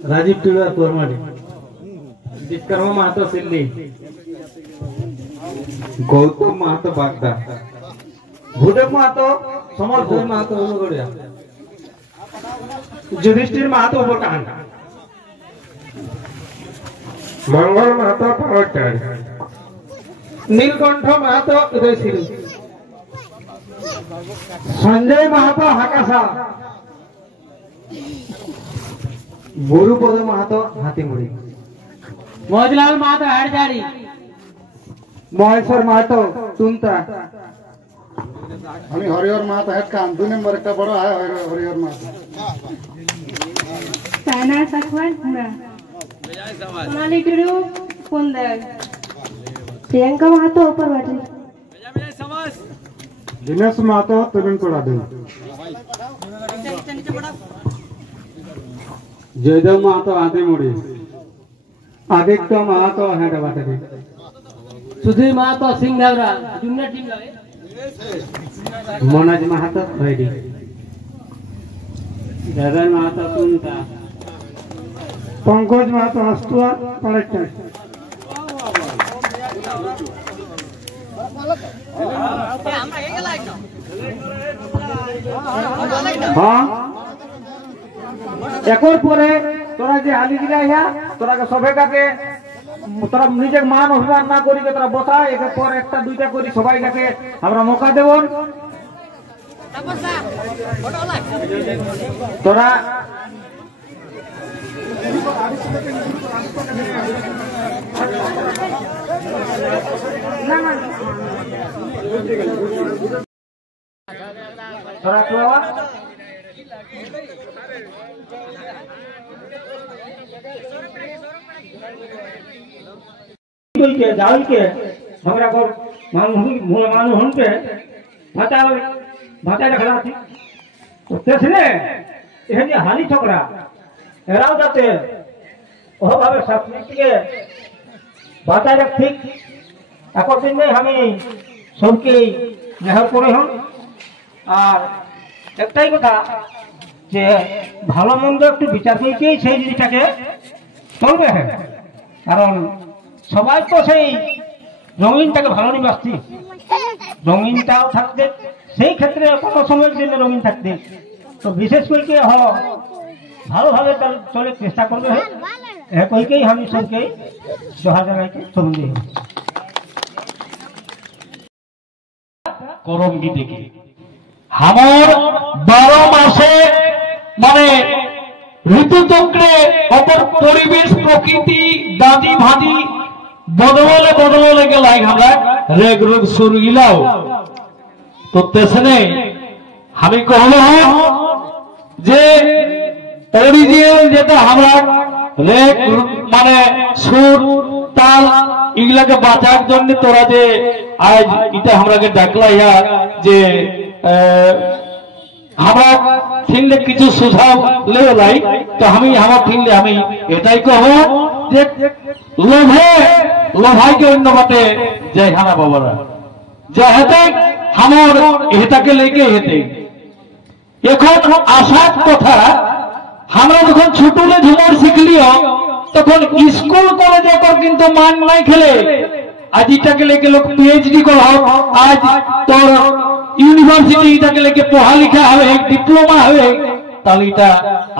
राजीव टिड़वा कोरमाडी, विश्वकर्मा महतो सिल्ली, गौतम महतो बागदा, भूदेव महतो समलपुर महतो उनगड़िया, युधिष्ठिर महतो उपरकांड, मंगल महतो पावटार, नीलकंठ महतो उदयसिरी, संजय महतो हाकासा, गुरुपद महतो हाथीमुड़ी, मोजलाल महतो हाड़जाड़ी, महेश्वर महतो तुंता, हमें हरिहर महतो हेड काम 2 नंबर एक बड़ा है हरिहर महतो साइना सकवन हुड़ा सोनाली टुडू कुंदर प्रियंका महतो ऊपर बैठी दिनेश महतो तुरंत पड़ा दे जयदेव महतो हाथीमुड़ी, आदित्य महतो हैदराबादी, सुधीर महतो सिंघावरा जूनियर टीम लगे, मनोज महतो रेडी, गगन महतो तुंता, पंकज महतो हस्तुआ पलटन, हाँ एकर परे तोरा जे हाली दिला या तोरा के सभे काके तोरा निजे मान अभिमान ना करी के तोरा बता एक पर एकटा दुइटा करी सबाई काके हमरा मौका देबन तोरा ना ना तोरा कुआवा के जाल के हमरा को मानु हन पे भाता रखला थी तो तेसने एहन हाली छोकरा एराव जाते ओ भावे सपनी के भाता रख ठीक এখন দিনে আমি সবকে নেহার করে হন আর একটাই কথা যে ভালো মন্দ একটু বিচার করেই সেই জিনিসটাকে চলবে কারণ সবাই তো সেই রঙিনটাকে ভালো নিয়ে আসছি রঙিনটাও থাকতে সেই ক্ষেত্রে কত সময়ের জন্য রঙিন থাকতে তো বিশেষ করে ভালোভাবে চলে চেষ্টা করবে কইকেই আমি সবকে জোহার জানাইকে সন্ধি করম গীতিকে আমার 12 মাসে মানে ঋতুচক্রে অপর পরিবেশ প্রকৃতি দাদি ভাদি বদলে গেলাই আমরা রেগ রোগ শুরু গিলাও তো তেসনে আমি কহলো যে অরিজিনাল যেটা আমরা রেগ মানে সুর তাল এগুলাকে বাঁচার জন্য তোরা যে আজ এটা আমরাকে ডাকলা ইয়া যে আমরা ঠিকলে কিছু সুঝাव লেলাই তো আমি আমার ঠিকলে আমি এটাই কহ যে লোভাইকে অন্য বাটে জয় হানা বাবারা যে হেতে আমার এটাকে লেগে হেতে এখন আসার কথা আমরা যখন ছোটলে ঝুমর শিখলিও তখন স্কুল কলেজে কিন্তু মান নাই খেলে आज इटाके लेके लोग पीएचडी कर आज তোর ইউনিভার্সিটি ইটাকে लेके পড়া লেখা হবে ডিপ্লোমা হবে তাহলে এটা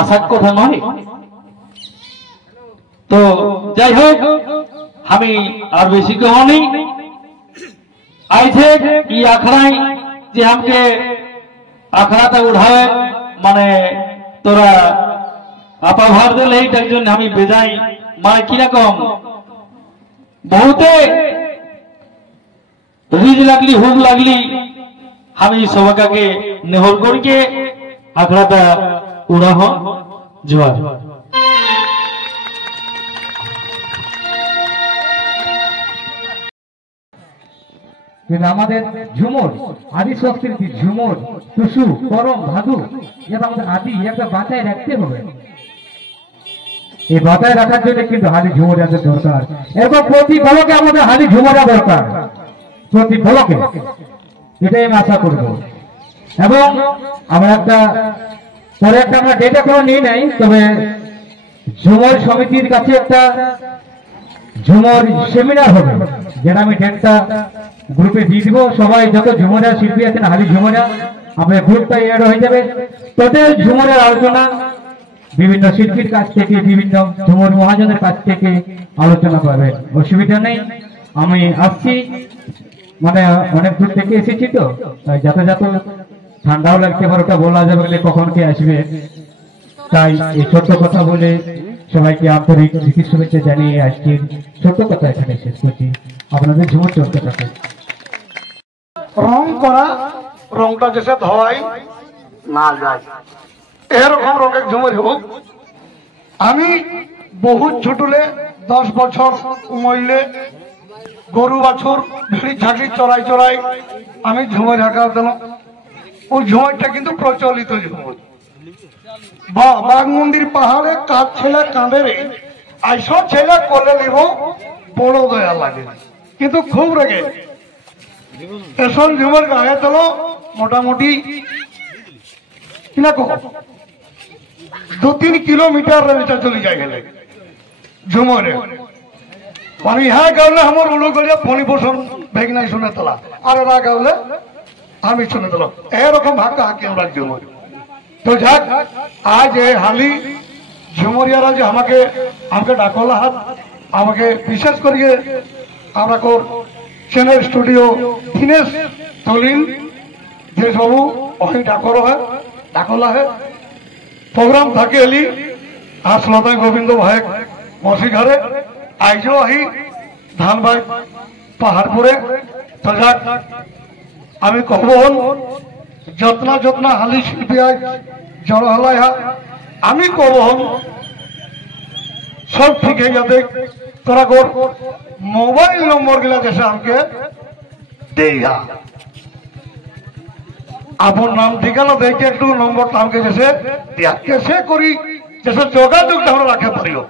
আসার কথা নয় তো যাই হোক আমি আর বেশি কহ নেই আইছে কি আখড়াই যে हमके আখড়াটা উঠাবে মানে তোরা আপা ভার দিলে এইটার জন্য আমি বেজাই মানে কি রকম बहुते रीज लगली हुब लगली हम सबका के नेहर करके आखड़ाटा उड़ा हो जुआर झुमर आदि संस्कृति झुमर टुसु करम भादु आदि एक बाँचाए रखते हैं এই বাতায় রাখার জন্য কিন্তু হালি ঝুমর আছে দরকার এবং প্রতি বলকে আমাদের হালি ঝুমরা দরকার প্রতি বলকে এটাই আমি আশা করব এবং আমরা একটা পরে একটা আমরা ডেটা করে নিই নাই তবে ঝুমর সমিতির কাছে একটা ঝুমর সেমিনার হবে, যেটা আমি ডেটটা গ্রুপে দিয়ে দিব। সবাই যত ঝুমরা শিল্পী আছেন, হালি ঝুমরা, আপনার গ্রুপটা এড হয়ে যাবে। তাদের ঝুমরের আলোচনা বিভিন্ন শিল্পীর কাছ থেকে, বিভিন্ন ঝুমর মহাজনের কাছ থেকে আলোচনা পাবেন। অসুবিধা নেই, আমি আসছি, মানে অনেক দূর থেকে এসেছি তো, তাই যাতায়াত ঠান্ডাও লাগতে পারে, ওটা বলা যাবে না কখন কে আসবে। তাই এই ছোট্ট কথা বলে সবাইকে আন্তরিক প্রীতি শুভেচ্ছা জানিয়ে আজকের ছোট্ট কথা এখানে শেষ করছি। আপনাদের ঝুমর চলতে থাকে। রং করা, রংটা যেসে ধোয়াই না যায়, এরকম রঙের ঝুমর হোক। আমি বহুত ছোটলে 10 বছর উমরলে গরু বাছুর ভিড়ি ঝাঁকি চড়াই চড়াই আমি ঝুমর আঁকা দিলাম। ওই ঝুমরটা কিন্তু প্রচলিত ঝুমর। বাঘ মন্দির পাহাড়ে কাজ ছেলে কাঁদে রে, আইসব ছেলে করলে নিব, বড় দয়া লাগে, কিন্তু খুব রেগে এসব ঝুমর গায়ে তোলো। মোটামুটি কিনা কো 2-3 কিলোমিটার রেলটা চলে যায় গেলে ঝুমরে। মানে হ্যাঁ গাওলে আমার উড়ো গড়িয়া ফণিভূষণ ভেগ নাই শুনে তোলা, আর এরা গাওলে আমি শুনে তোলা, এরকম হাঁকা হাঁকি আমরা ঝুমর। তো যাক, আজ এই হালি ঝুমরিয়ারা যে আমাকে ডাকলা হাত, আমাকে বিশেষ করিয়ে আমরা কোর চ্যানেল স্টুডিও দীনেশ তলিন যে বাবু ওই ডাকলা হয় প্রোগ্রাম থাকে এলি হাসলতা গোবিন্দ ভাই মসি ঘরে আইজও আহি ধানবাই পাহাড়পুরে। তো যাক, আমি কহব যত্না হালি শিল্পী আজ জড়ো হলাই, আমি কব সব ঠিক হয়ে যাবে। তোরা কর মোবাইল নম্বর গুলা দেশে আমাকে দেয়া, আপনার নাম ঠিকানা দেখে একটু নম্বরটা আমাকে যেসে কেসে করি, যেসে যোগাযোগটা আমরা রাখতে পারিও।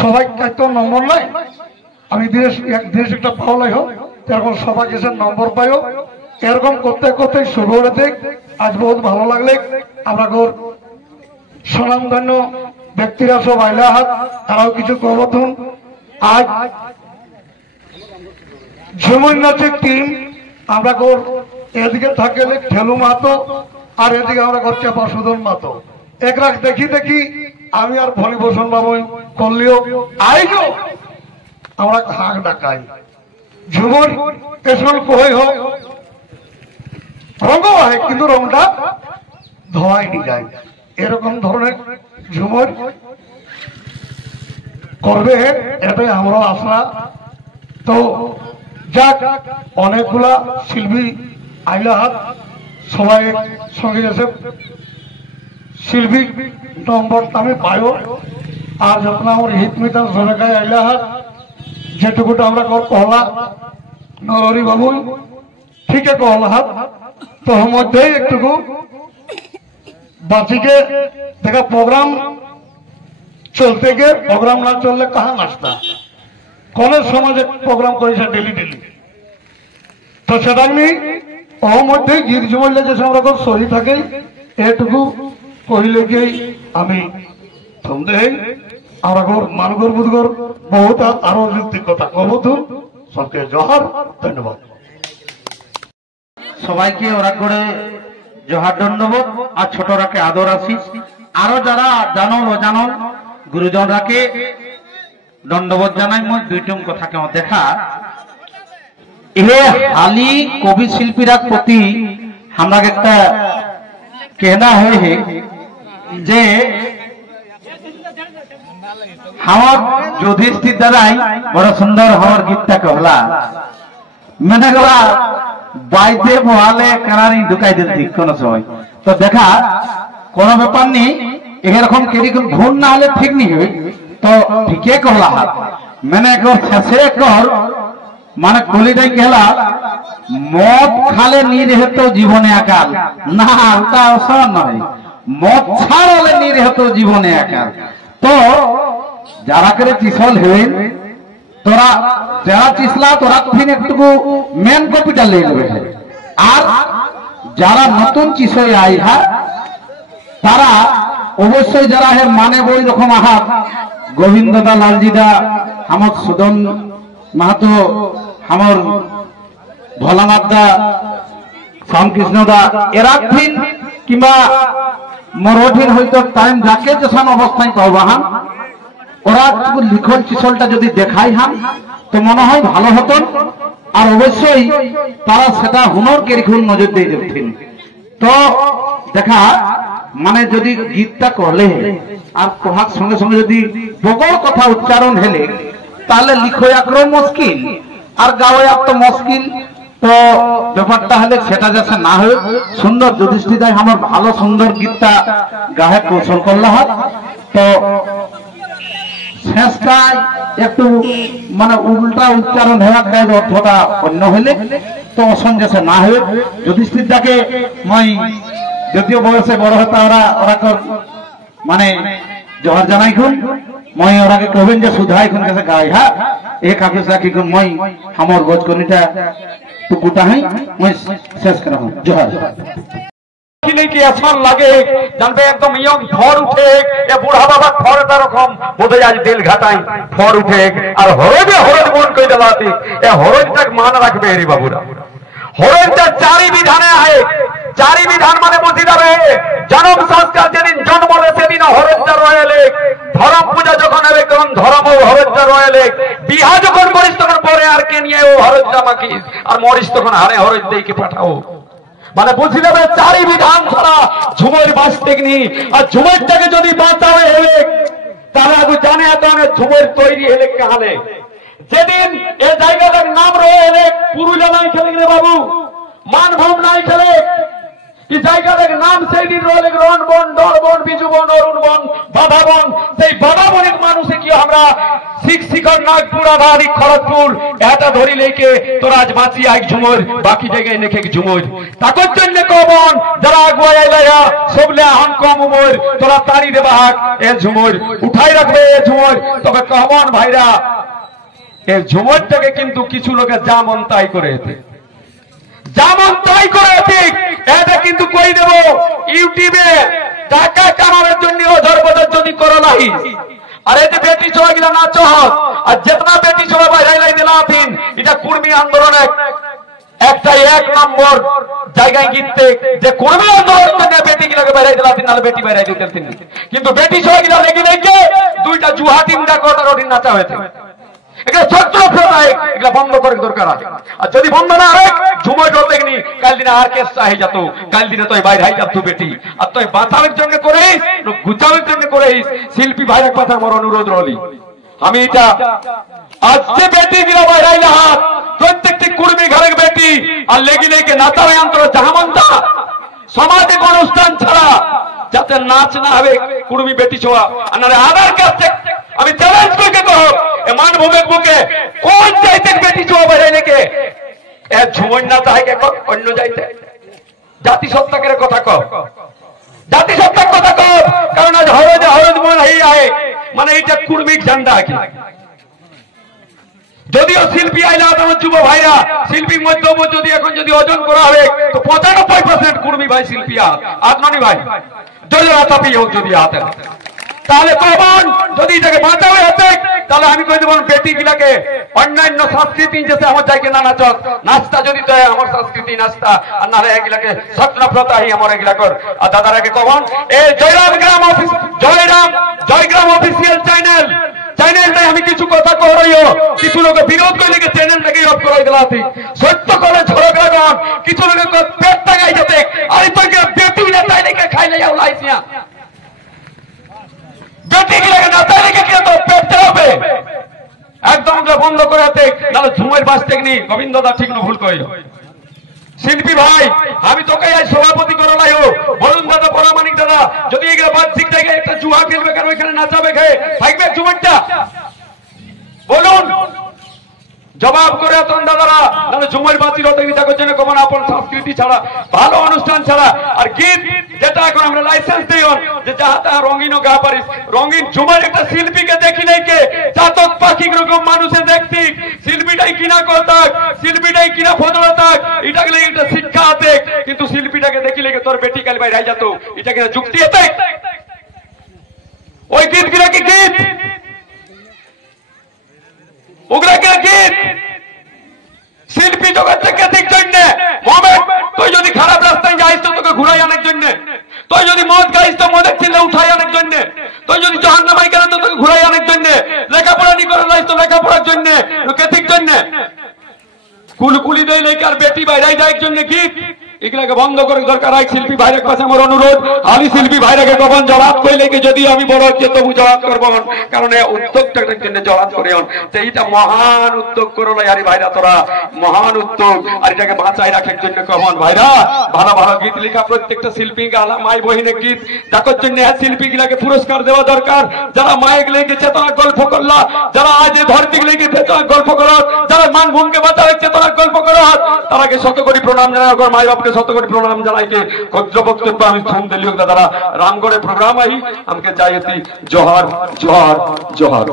সবাই তো নম্বর নাই, আমি দেশ একটা পাওয়ালাই হোক, এরকম সবাই যেসে নম্বর পাইও। এরকম করতে করতে শুরু হতে আজ বহুত ভালো লাগলে। আমরা স্বনামধন্য ব্যক্তিরা সব আইলা হাত, তারাও কিছু কবতুন। আজ ঝুমর নাচের টিম আমরা এদিকে থাকে ঠেলু মাতো, আর এদিকে আমরা করছি বাসুদন মাতো। একরাক দেখি আমি আর ফণিভূষণ বাবু করলেও আইজো আমরা হাঁক ডাকাই ঝুমর এসব কই হোক রঙও হয়, কিন্তু রংটা ধোয়াইনি যায়। এরকম ধরনের ঝুমর করবে, এটাই আমরা আশা। তো যাক, অনেকগুলা শিল্পী আইলা হাত, সবাই সঙ্গে গেছে শিল্পী নম্বর আমি পাইও। আর যখন আমার হিতমিতার সরকার আইলা হাত, যেটুকুটা আমরা কহলা নরহরি বাবু ঠিক কহলা হাত, তো মধ্যেই একটুকু বাঁচিকে দেখা প্রোগ্রাম চলতে গিয়ে, প্রোগ্রাম না চললে কাহা নাস্তা কলেজ সমাজে প্রোগ্রাম করেছে ডেলি। তো সেটা নেই ওর মধ্যে গীত ঝুমরলে যে আমরা সহি থাকে, এটুকু কহিলে গিয়ে আমি সন্দেহ আমরা মানগর বুধগর বহুত আরো যুক্তি কথা কবধু। সবকে জোহার, ধন্যবাদ। সবাইকে ওরা করে জোহার ধন্যবাদ, আর ছোটরাকে আদর আশিস। আরো যারা জানল অজানল গুরুজনরাকে দণ্ডবোধ জানাই। মই দুইটম কথাকে দেখা হালি কবি শিল্পীরা প্রতি আমরা একটা कहना है যে আমার যুধিষ্ঠির দ্বারাই বড় সুন্দর হওয়ার গীতটা কহলা মনে করা বাইতে বহালে কানারি ঢুকাই দিতে কোন সময়। তো দেখা কোন ব্যাপার নেই, এরকম কেরিকল ভুল না হলে ঠিক নেই হবে। তো ঠিকই কহলা হাত মানে শেষে কর মানে কলিটাই কেলা মদ খালে নিরেহত জীবনে আকাল না, ওটা অসর নয়, মদ ছাড়লে নিরেহত জীবনে আকাল। তো যারা করে চিসল হইন তোরা যারা চিসলা তোরা ফিন একটুকু মেন কপিটা লে নেবে, আর যারা নতুন চিসই আইহা তারা অবশ্যই যারা হে মানে বই রকম আহাত গোবিন্দদা লালজিদা আমার সুদন মাহাতো আমার ভোলানাথ দা শ্যামকৃষ্ণ দা এরা দিন কিংবা মরঠিন হয়তো টাইম যাকে যেসান অবস্থায় পাওয়াহান ওরা লিখন চিছলটা যদি দেখাই হান তো মনে হয় ভালো হতো আর অবশ্যই তারা সেটা হুনর কেরিখুন নজর দিয়ে যাচ্ছেন তো দেখা মানে যদি গীতটা করলে আর পড়ার সঙ্গে সঙ্গে যদি বগল কথা উচ্চারণ হেলে তাহলে লিখয়াকরও মুশকিল আর গাওয়ার তো মুশকিল তো ব্যাপারটা হলে সেটা যাচ্ছে না হয় সুন্দর যুধিষ্ঠির আমার ভালো সুন্দর গীতটা গায়ে কৌশল করলে হয় তো শেষটায় একটু মানে উল্টা উচ্চারণ হওয়ার গায়ের অর্থটা অন্য হলে তো অসঞ্জেছে না হয়ে যুধিষ্ঠিরটাকে মই যদিও বয়সে বড় হতা ওরা মানে জহর জানাই খুন মই ওরাকে কবেন যে সুধাই খুন কাছে গাই হ্যাঁ এ কাকে রাখি খুন মই আমার গজকনিটা টুকুটা হয় মই শেষ করা হন জহর কি আসান লাগে জানবে একদম ইয়ং ফর উঠে এ বুড়া বাবা ফরটা রকম বোধহয় আজ দিল ঘাটাই ফর উঠে আর হরদে হরদ মন কই দেলাতে এ হরদটাকে মান রাখবে রে বাবুরা হরদটা চারি বিধানে আয় চারি বিধান মানে বুঝি যাবে জন্ম সংস্কার যেদিন জন্ম হলে সেদিন হরদটা রয়েলে ধর্ম পূজা যখন হবে তখন ধর্ম হরদটা রয়েলে বিহা যখন করিস তখন পরে আর কে নিয়ে ও হরদটা মাখিস আর মরিস তখন হারে হরদ দেইকে পাঠাও মানে বুঝি যাবে চারি বিধান ছাড়া ঝুমের বাঁচতে নি আর ঝুমেরটাকে যদি বাঁচাবে হেলে তাহলে আগে জানে এত অনেক ঝুমের তৈরি হেলে কাহালে যেদিন এ জায়গাটার নাম রয়ে এলে পুরুলিয়া নাই খেলে গেলে বাবু মানভূম নাই খেলে এই জায়গাটার নাম সেই দিন রয়ে রন বন ডর বন বিজু বন অরুণ বন বাধা বন সেই বাধা বনের মানুষে কি আমরা শিক্ষিকর নাগপুর আধারি খড়গপুর এটা ধরি লেকে তোরা আজ বাঁচি এক ঝুমর বাকি জায়গায় লেখে ঝুমর তাকর জন্য কবন যারা আগুয়া আইলাইয়া সবলে আহন কম উমর তোরা তাড়ি দেবা হাক এ ঝুমর উঠাই রাখবে এ ঝুমর তোকে কমন ভাইরা এই ঝুমরটাকে কিন্তু কিছু লোকে যেমন তাই করে যেমন তাই করে এটা কিন্তু কই দেব ইউটিউবে টাকা কামানোর জন্য অধর্মদের যদি করো নাই আর এই যে বেটি ছোড়া গিলা নাচ আর যেতনা বেটি ছোড়া বাইরাই দিলাম এটা কুর্মী আন্দোলনে একটা এক নম্বর জায়গায় গিতে যে কুর্মী আন্দোলন বেটি গিলাকে বাইরাই দিলাম নাহলে বেটি বাইরাই দিতেন কিন্তু বেটি ছোড়া গিলা লেগে লেগে দুইটা জুহা টিম ডাকো তার ওদিন নাচা হয়েছে বন্ধ করে দরকার আছে আর যদি বন্ধ না হয় ঝুমর ডর দেখনি কাল দিনে আর কেস চাহে যেত কাল দিনে তুই বাইরে হাই যাত বেটি আর তুই বাঁচানোর জন্য করিস গুছানোর জন্য করিস শিল্পী ভাইয়ের কথা আমার অনুরোধ রলি আমি এটা আজ যে বেটি গিলা বাইরে আইলে হাত প্রত্যেকটি কুর্মী ঘরের বেটি আর লেগে লেগে নাচাবে অন্তর জাহামন্তা সামাজিক অনুষ্ঠান ছাড়া যাতে নাচ না হবে কুর্মী বেটি ছোঁয়া আর আধার কাছে আমি চ্যালেঞ্জ করে কহ মানভূমের বুকে কোন যাইতে বেটি ছোঁয়া বাইরে লেগে এ ঝুমর না চাহে অন্য যাইতে জাতিসত্তাকের কথা কহ জাতিসত্তার কথা কহ কারণ আজ হরদ মন হই আয় মানে এটা কুর্মিক ঝান্ডা কি যদিও শিল্পী আইলা তোমার যুব ভাইরা শিল্পীর মধ্যে যদি এখন যদি অর্জন করা হবে তো 95% কুর্মী ভাই শিল্পী আত্মনি ভাই জয়রাতাপি হোক যদি হাতে তাহলে কখন যদি এটাকে বাঁচাবে হতে তাহলে আমি কই দেব বেটি গিলাকে অন্যান্য সংস্কৃতি যেতে আমার জায়গায় না নাচক নাচটা যদি তো আমার সংস্কৃতি নাচটা আর না এগুলাকে সত্য প্রতাহি আমার এগুলাকর আর দাদারাকে কখন এই জয়গ্রাম অফিসিয়াল চ্যানেলটাই আমি কিছু কথা কইও কিছু লোক বিরোধ করে লিখে চ্যানেলটাকে অফ করাই দিলাতি সত্য করে ঝগড়া কর কিছু লোক পেট টাকাই যেতে আরে তুই বেটি না তাই লিখে খাইলে যাও লাইছিয়া বেটি গিলাকে না তাই লিখে কি তো পেট হবে একদম বন্ধ করে দেখ নালে ঝুমের বাস টেকনি গোবিন্দ দা ঠিক না ভুল কইলো শিল্পী ভাই আমি তোকে আজ সভাপতি করো লাইও বলুন দাদা পরামানিক দাদা যদি এগুলো বাহ্যিক জায়গায় একটা জুয়া খেলবে কেন ওইখানে নাচাবে খেয়ে থাকবে জুয়ারটা বলুন জবাব করে তখন দাদারা নাহলে ঝুমের বাতিল হতে দেখো জন্য কমন আপন সংস্কৃতি ছাড়া ভালো অনুষ্ঠান ছাড়া আর গীত যেটা এখন আমরা লাইসেন্স দিই যে যাহা রঙিনও গা পারিস রঙিন ঝুমের একটা শিল্পীকে দেখি নাই কে চাতক পাখি রকম মানুষে দেখতি শিল্পীটাই কিনা করতাক শিল্পীটাই কিনা ফদলতাক এটা গেলে একটা শিক্ষা আছে কিন্তু শিল্পীটাকে দেখি লেগে তোর বেটি কাল ভাই রাই যেত এটা কিনা যুক্তি আছে ওই গীতগুলা কি গীত? ওগুলা কি গীত? শিল্পী জগৎ থেকে ঠিক জন্য মোহাম্মদ, তুই যদি খারাপ রাস্তায় যাইস তো তোকে ঘুরাই আনার জন্য, তুই যদি মদ খাইস তো মদের ছেলে উঠাই আনার জন্য, তুই যদি জাহান্নামাই কেন তো তোকে ঘুরাই আনার জন্য, লেখাপড়া নি করে লাইস তো লেখাপড়ার জন্য, তোকে ঠিক জন্য কুলকুলি দেয় লেখে আর বেটি বাইরে যায় জন্য গীত। এগুলাকে বন্ধ করে দরকার হয়। শিল্পী ভাইরের কাছে আমার অনুরোধ, হালি শিল্পী ভাইরাকে কখন জবাব করলে যদি আমি বড় হচ্ছে তবু জবাব করবো, কারণ এই উদ্যোগটার জন্য জবাব করে এইটা মহান উদ্যোগ করো না আরে ভাইরা, তোরা মহান উদ্যোগ আর এটাকে বাঁচাই রাখার জন্য কখন ভাইরা ভালো ভালো গীত লেখা প্রত্যেকটা শিল্পী গালা মাই বহিনের গীত দেখার জন্য শিল্পী গুলাকে পুরস্কার দেওয়া দরকার। যারা মায়ের লেগেছে তারা গল্প করলা, যারা আজ ধরতি লেগেছে তারা গল্প করো, যারা মানভূমকে বাঁচা রেখেছে তারা গল্প করো, তারাকে শত কোটি প্রণাম জানাই, মাই বাপকে শত কোটি প্রণাম জানাইকে ক্ষুদ্র বক্তব্য আমি ছন্দে লিখ দাদা রামগড়ে প্রোগ্রাম আই আমাকে চাইতি জোহার জোহার জোহার।